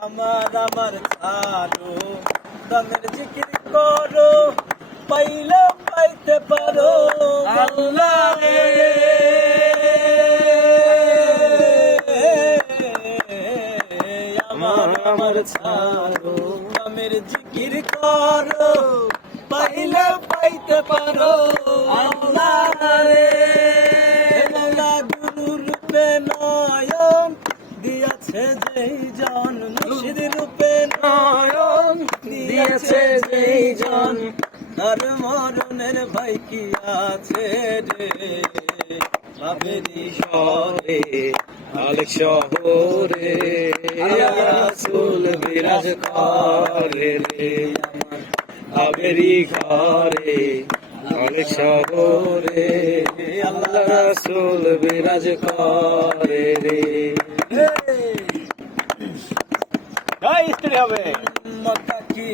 আমার ছাড়ো দমের জিকির করো পাইলে পাইতে পারো আল্লাহ রে আমার ছাড়ো দমের জিকির করো পাইলে পাইতে পারো আল্লাহ রে মৌলা গুরু রূপে নয়ন দিয়াছে যেই জন মুর্শিদ রূপে নয়ন দিয়েছে যেই জন তার মরণের ভয় কি আছে রে বাবেরি শহরে আলেক শহরে রাসূল বিরাজ করে রে বাবেরি ঘরে আলেক শহরে আল্লাহ রাসূল বিরাজ করে রে গাইস হবে মক্কা কি